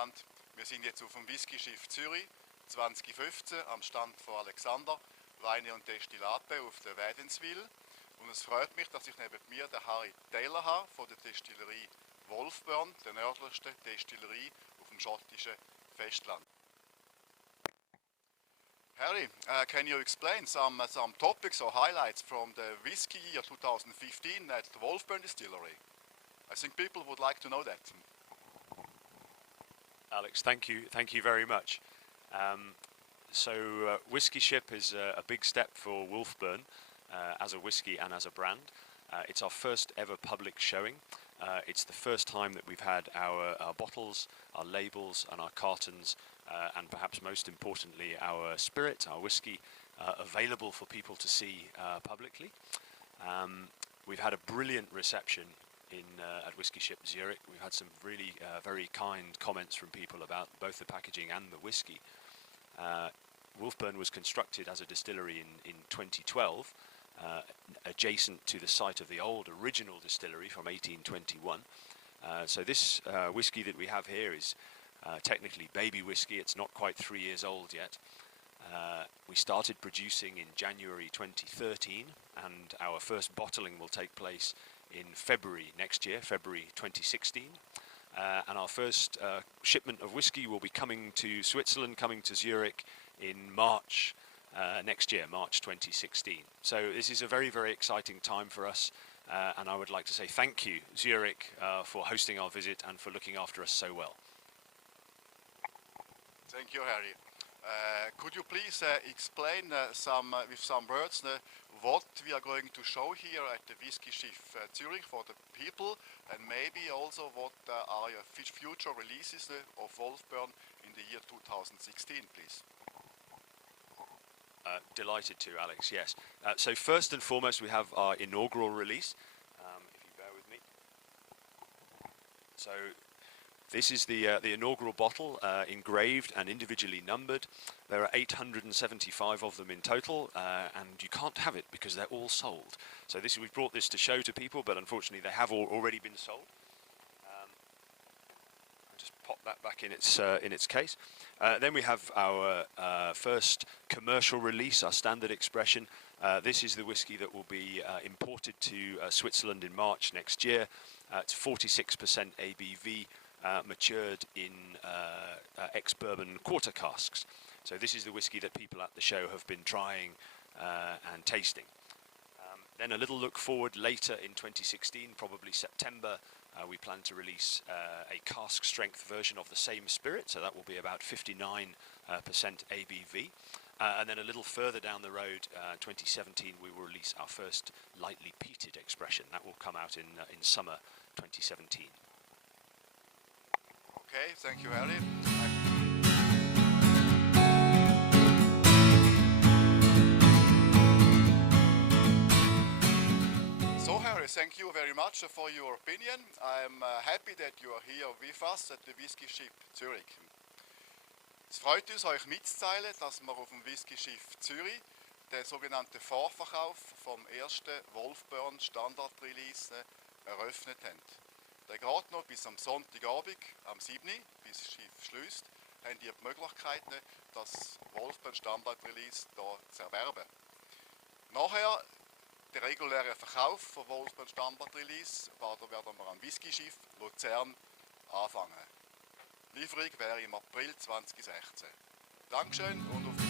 miteinander. Wir sind jetzt auf dem Whiskyschiff Zürich 2015 am Stand von Alexander, Weine und Destillate auf der Wädenswil. Und es freut mich, dass ich neben mir den Harry Tayler habe von der Destillerie WOLFBURN, der nördlichsten Destillerie auf dem schottischen Festland. Harry, can you explain some topics or highlights from the whiskey year 2015 at the WOLFBURN Distillery? I think people would like to know that. Alex, thank you very much. Whiskyschiff is a big step for WOLFBURN as a whisky and as a brand. It's our first ever public showing. It's the first time that we've had our bottles, our labels and our cartons and perhaps most importantly our spirit, our whisky, available for people to see publicly. We've had a brilliant reception at Whiskyschiff Zürich. We've had some really very kind comments from people about both the packaging and the whisky. WOLFBURN was constructed as a distillery in 2012, adjacent to the site of the old original distillery from 1821. So this whisky that we have here is technically baby whisky. It's not quite 3 years old yet. We started producing in January 2013 and our first bottling will take place in February next year, February 2016. And our first shipment of whisky will be coming to Switzerland, coming to Zurich in March next year, March 2016. So this is a very, very exciting time for us. And I would like to say thank you, Zurich, for hosting our visit and for looking after us so well. Thank you, Harry. Could you please explain with some words what we are going to show here at the Whiskyschiff Zurich for the people, and maybe also what are your future releases of WOLFBURN in the year 2016, please? Delighted to, Alex, yes. So first and foremost we have our inaugural release, if you bear with me. So this is the inaugural bottle, engraved and individually numbered. There are 875 of them in total, and you can't have it because they're all sold. So we've brought this to show to people, but unfortunately they have already been sold. I'll just pop that back in its case. Then we have our first commercial release, our standard expression. This is the whisky that will be imported to Switzerland in March next year. It's 46% ABV. Matured in ex-bourbon quarter casks. So this is the whisky that people at the show have been trying and tasting. Then a little look forward later in 2016, probably September, we plan to release a cask strength version of the same spirit, so that will be about 59% ABV. And then a little further down the road, 2017, we will release our first lightly peated expression. That will come out in summer 2017. Okay, thank you, Harry. So, Harry, thank you very much for your opinion. I'm happy that you are here with us at the Whiskyschiff Zürich. Es freut uns, euch mitzuteilen, dass wir auf dem Whiskyschiff Zürich den sogenannten Vorverkauf vom ersten WOLFBURN Standard Release eröffnet haben. Der geht noch bis am Sonntagabend, am 7. bis das Schiff schließt, habt ihr die Möglichkeit, das WOLFBURN Standard Release hier zu erwerben. Nachher, der reguläre Verkauf von WOLFBURN Standard Release, werden wir am Whiskyschiff Luzern anfangen. Lieferung wäre im April 2016. Dankeschön und auf